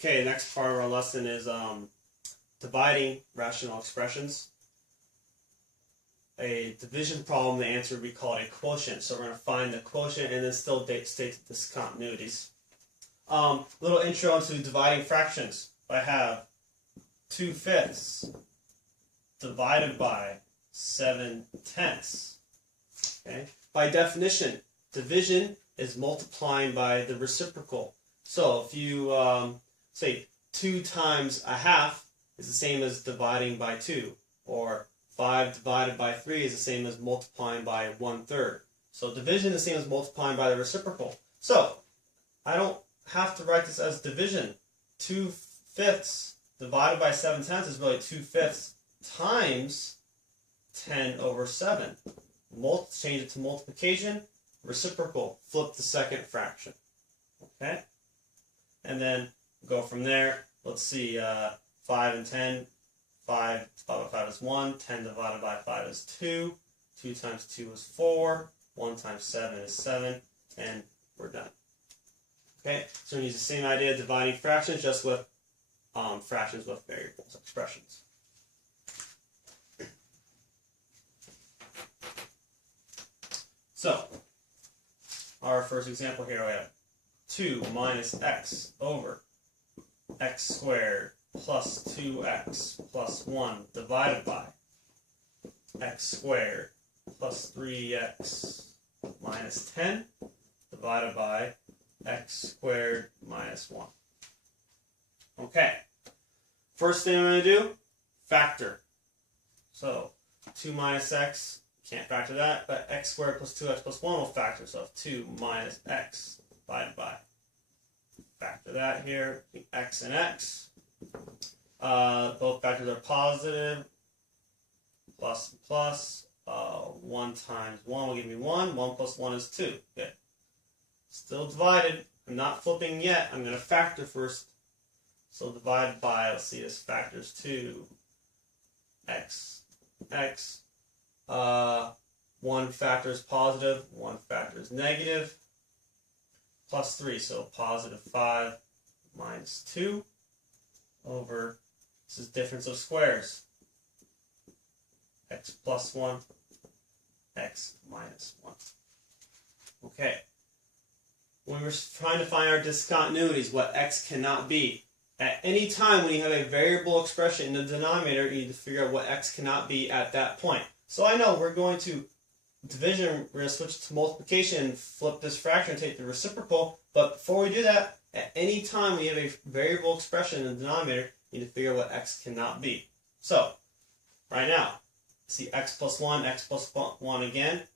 Okay, next part of our lesson is dividing rational expressions. A division problem, the answer would be called a quotient. So we're going to find the quotient and then still state the discontinuities. Little intro into dividing fractions. I have 2/5 divided by 7/10. Okay. By definition, division is multiplying by the reciprocal. So if you say 2 times a half is the same as dividing by 2, or 5 divided by 3 is the same as multiplying by 1/3. So division is the same as multiplying by the reciprocal. So I don't have to write this as division. 2/5 divided by 7/10 is really 2/5 times 10/7. Change it to multiplication, reciprocal, flip the second fraction. Okay? And then go from there. Let's see, 5 and 10. 5 divided by 5 is 1. 10 divided by 5 is 2. 2 times 2 is 4. 1 times 7 is 7. And we're done. Okay, so we use the same idea of dividing fractions, just with fractions with variables, expressions. So, our first example here, we have 2 minus x over x squared plus 2x plus 1 divided by x squared plus 3x minus 10 divided by x squared minus 1. Okay, first thing I'm going to do, factor. So 2 minus x, can't factor that, but x squared plus 2x plus 1 will factor. So 2 minus x divided by, factor that here, x and x. Both factors are positive, plus and plus. 1 times 1 will give me 1. 1 plus 1 is 2. Good. Still divided. I'm not flipping yet. I'm going to factor first. So divided by, let's see, this factors 2 x. 1 factor is positive, 1 factor is negative, plus 3, so positive 5 minus 2 over, this is difference of squares, x plus 1, x minus 1. Okay, when we're trying to find our discontinuities, what x cannot be, at any time when you have a variable expression in the denominator, you need to figure out what x cannot be at that point. So I know we're going to division, we're going to switch to multiplication and flip this fraction and take the reciprocal. But before we do that, at any time we have a variable expression in the denominator, you need to figure out what x cannot be. So, right now, see x plus 1 again.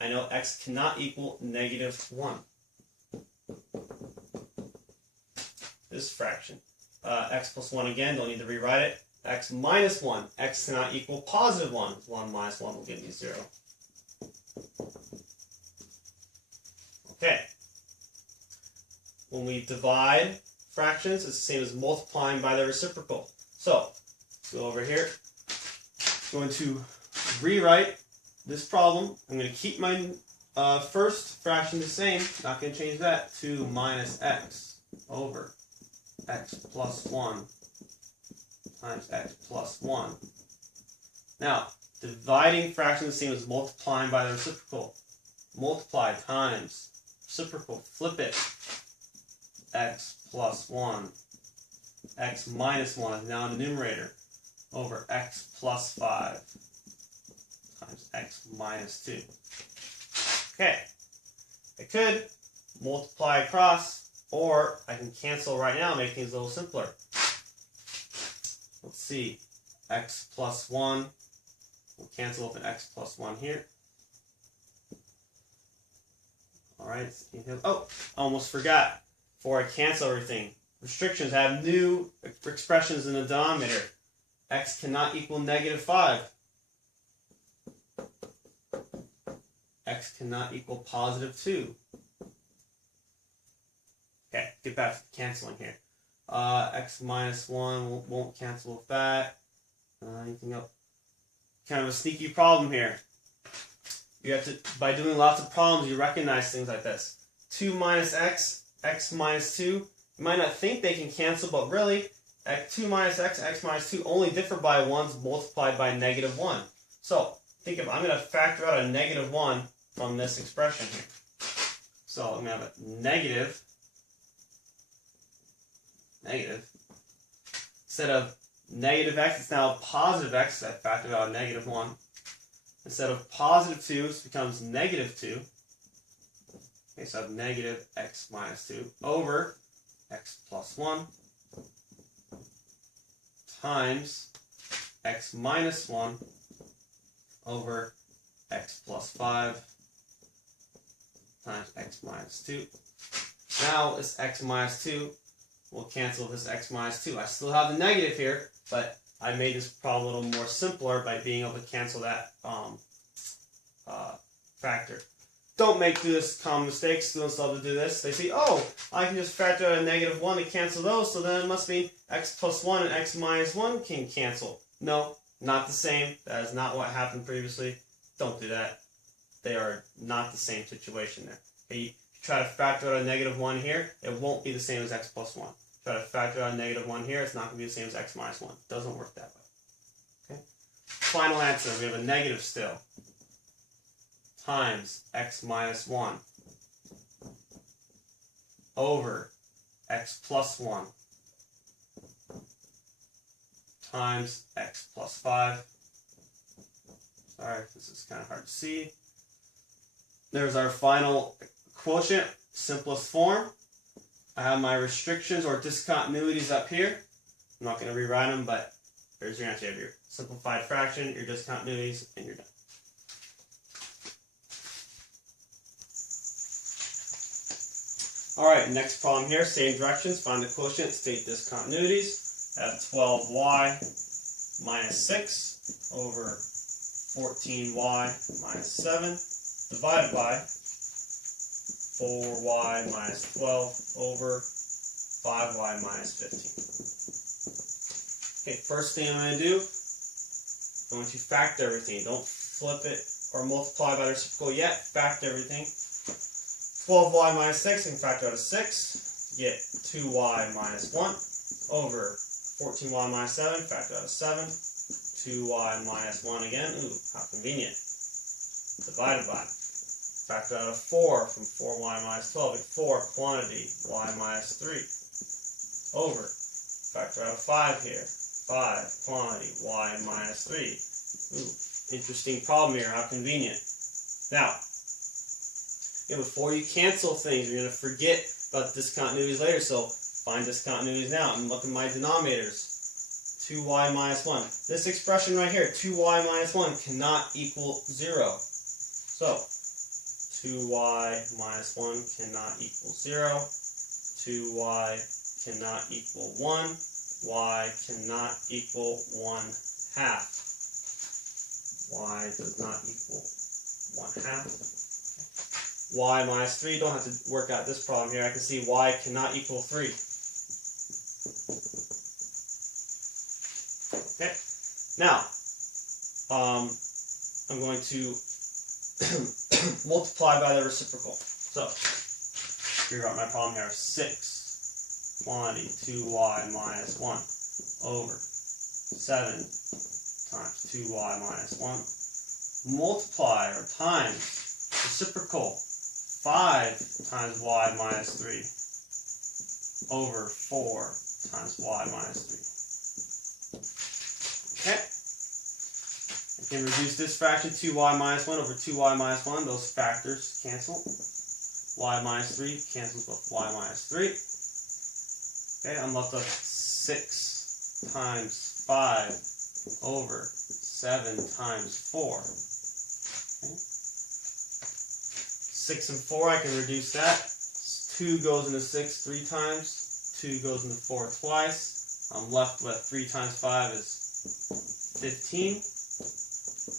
I know x cannot equal negative 1. This fraction. X plus 1 again, don't need to rewrite it. X minus 1. X cannot equal positive 1. 1 minus 1 will give me 0. Okay. When we divide fractions, it's the same as multiplying by the reciprocal. So, go over here. I'm going to rewrite this problem. I'm going to keep my first fraction the same. Not going to change that. 2 minus x over x plus 1 times x plus 1. Now, dividing fractions is the same as multiplying by the reciprocal. Multiply times reciprocal. Flip it. X plus 1. X minus 1 is now in the numerator. Over x plus 5 times x minus 2. Okay. I could multiply across, or I can cancel right now and make things a little simpler. Let's see. X plus 1. We'll cancel with an x plus 1 here. Alright. Oh, I almost forgot. Before I cancel everything. Restrictions. I have new expressions in the denominator. X cannot equal negative 5. X cannot equal positive 2. Okay, get back to canceling here. X minus 1 won't cancel with that. Anything else? Kind of a sneaky problem here. You have to, by doing lots of problems, you recognize things like this. 2 minus x, x minus 2, You might not think they can cancel, but really, x2 minus x minus 2 only differ by 1's multiplied by negative 1. So, think of, I'm going to factor out a negative 1 from this expression here. So, I'm going to have a negative. Instead of negative x, it's now positive x. I factored out a negative 1. Instead of positive 2, it becomes negative 2. Okay, so I have negative x minus 2 over x plus 1 times x minus 1 over x plus 5 times x minus 2. Now this x minus 2 will cancel this x minus 2. I still have the negative here, but I made this problem a little more simpler by being able to cancel that factor. Don't make this common mistake. Students love to do this. They say, oh, I can just factor out a negative 1 to cancel those, so then it must mean x plus 1 and x minus 1 can cancel. No, not the same. That is not what happened previously. Don't do that. They are not the same situation there. Okay, you try to factor out a negative 1 here, it won't be the same as x plus 1. Try to factor out a negative 1 here, it's not going to be the same as x minus 1. It doesn't work that way. Okay. Final answer, we have a negative still. Times x minus 1 over x plus 1 times x plus 5. Sorry, this is kind of hard to see. There's our final quotient, simplest form. I have my restrictions or discontinuities up here. I'm not going to rewrite them, but there's your answer. You have your simplified fraction, your discontinuities, and you're done. Alright, next problem here, same directions, find the quotient, state discontinuities. I have 12y minus 6 over 14y minus 7 divided by 4y minus 12 over 5y minus 15. Okay, first thing I'm going to do, I'm going to factor everything. Don't flip it or multiply by the reciprocal yet. Factor everything. 12y minus 6, I can factor out a 6 to get 2y minus 1 over 14y minus 7, factor out a 7, 2y minus 1 again, ooh, how convenient, divided by, factor out a 4 from 4y minus 12, get 4 quantity, y minus 3, over, factor out a 5 here, 5 quantity, y minus 3, ooh, interesting problem here, how convenient. Now, before you cancel things, you're going to forget about discontinuities later, so find discontinuities now. And look at my denominators. 2y minus 1. This expression right here, 2y minus 1, cannot equal 0. So, 2y minus 1 cannot equal 0. 2y cannot equal 1. Y cannot equal 1/2. Y does not equal 1/2. Y minus 3, don't have to work out this problem here. I can see y cannot equal 3. Okay, now, I'm going to multiply by the reciprocal. So, figure out my problem here. 6 quantity 2y minus 1 over 7 times 2y minus 1. Multiply or times reciprocal. 5 times y minus 3 over 4 times y minus 3. Okay. I can reduce this fraction, 2y minus 1 over 2y minus 1. Those factors cancel. Y minus 3 cancels with y minus 3. Okay, I'm left with 6 times 5 over 7 times 4. Okay. 6 and 4, I can reduce that. 2 goes into 6 3 times. 2 goes into 4 twice. I'm left with 3 times 5 is 15.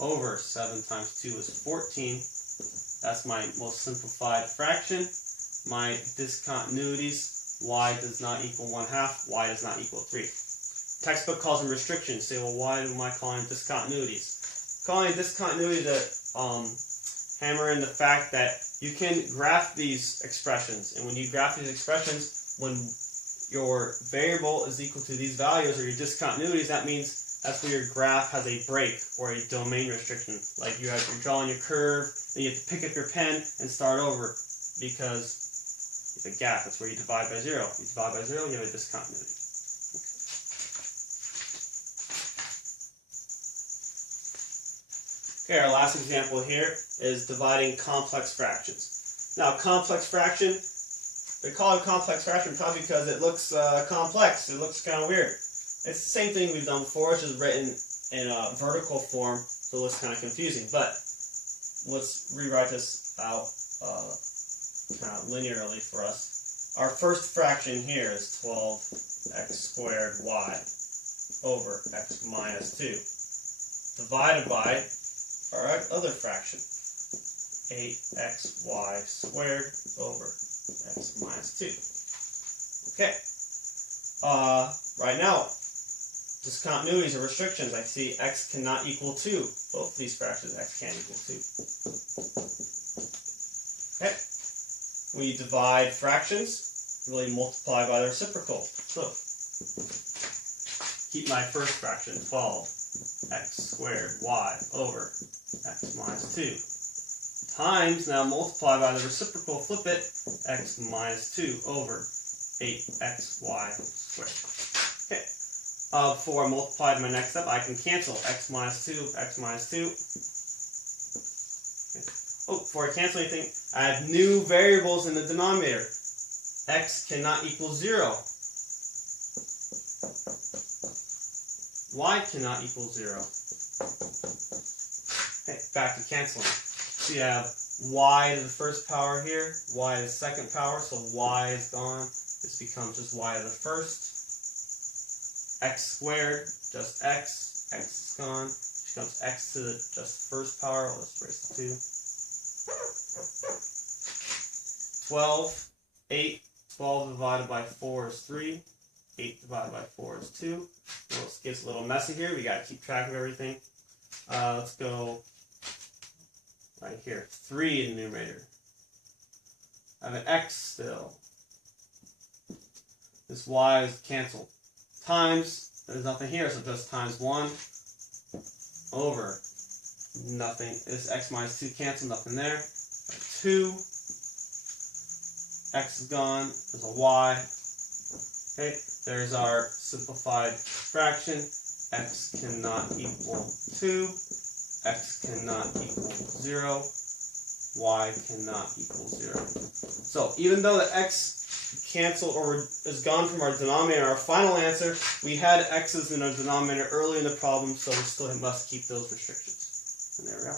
Over 7 times 2 is 14. That's my most simplified fraction. My discontinuities, y does not equal 1/2, y does not equal 3. Textbook calls them restrictions. Say, well, why am I calling discontinuities? Calling discontinuity to hammer in the fact that you can graph these expressions, and when you graph these expressions, when your variable is equal to these values or your discontinuities, that means that's where your graph has a break or a domain restriction. Like you're drawing your curve, and you have to pick up your pen and start over because it's a gap. That's where you divide by 0. You divide by 0, you have a discontinuity. Okay, our last example here is dividing complex fractions. Now, complex fraction, they call it complex fraction probably because it looks complex. It looks kind of weird. It's the same thing we've done before. It's just written in a vertical form, so it looks kind of confusing. But let's rewrite this out kind of linearly for us. Our first fraction here is 12x squared y over x minus 2 divided by our other fraction, 8xy squared over x minus 2. Okay. Right now, discontinuities or restrictions. I see x cannot equal 2. Both of these fractions, x can't equal 2. Okay. We divide fractions, really multiply by the reciprocal. So, keep my first fraction, 12x squared y over x minus 2 times, now multiply by the reciprocal, flip it, x minus 2 over 8xy squared. Okay. Before I multiply to my next step, I can cancel x minus 2, x minus 2. Okay. Oh, before I cancel anything, I have new variables in the denominator. X cannot equal 0. Y cannot equal 0. Okay, back to canceling. So you have y to the first power here, y to the second power, so y is gone. This becomes just y to the first. X squared, just x. X is gone. This becomes x to the just first power. Let's raise to 2. 12, 8. 12 divided by 4 is 3. 8 divided by 4 is 2. Well, this gets a little messy here. We got to keep track of everything. Let's go right here. 3 in the numerator. I have an x still. This y is canceled. Times, there's nothing here, so just times 1 over nothing. This x minus 2 cancel, nothing there. 2. X is gone. There's a y. Okay, there's our simplified fraction. X cannot equal 2. X cannot equal 0. Y cannot equal 0. So even though the x cancel or is gone from our denominator, our final answer, we had x's in our denominator early in the problem, so we still must keep those restrictions. And there we go.